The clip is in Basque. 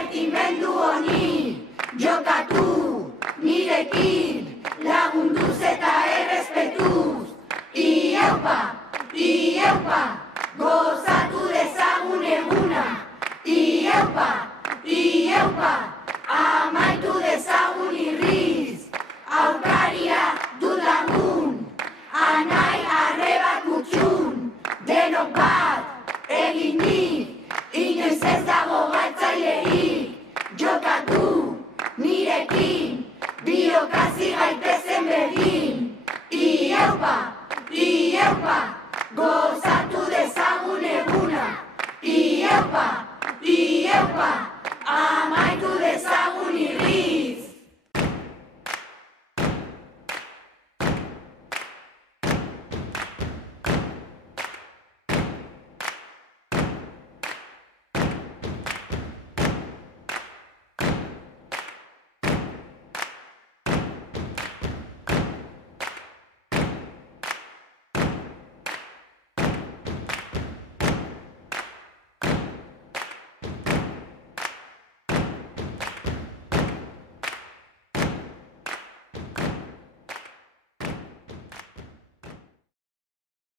divertimendu honi, jokatu nirekin, lagunduz eta errespetuz. Ieupa, gozatu dezagun eguna. Ieupa, amaitu dezagun irriz. Aurkaria dut lagun, anai arrebak utxun. Denok bat, eginik, inoiz ez dago galtzailerik. Jokatu nirekin, biokasi gaitezen begin. Ieupa, gozatu dezagun eguna. Ieupa, amaitu dezagun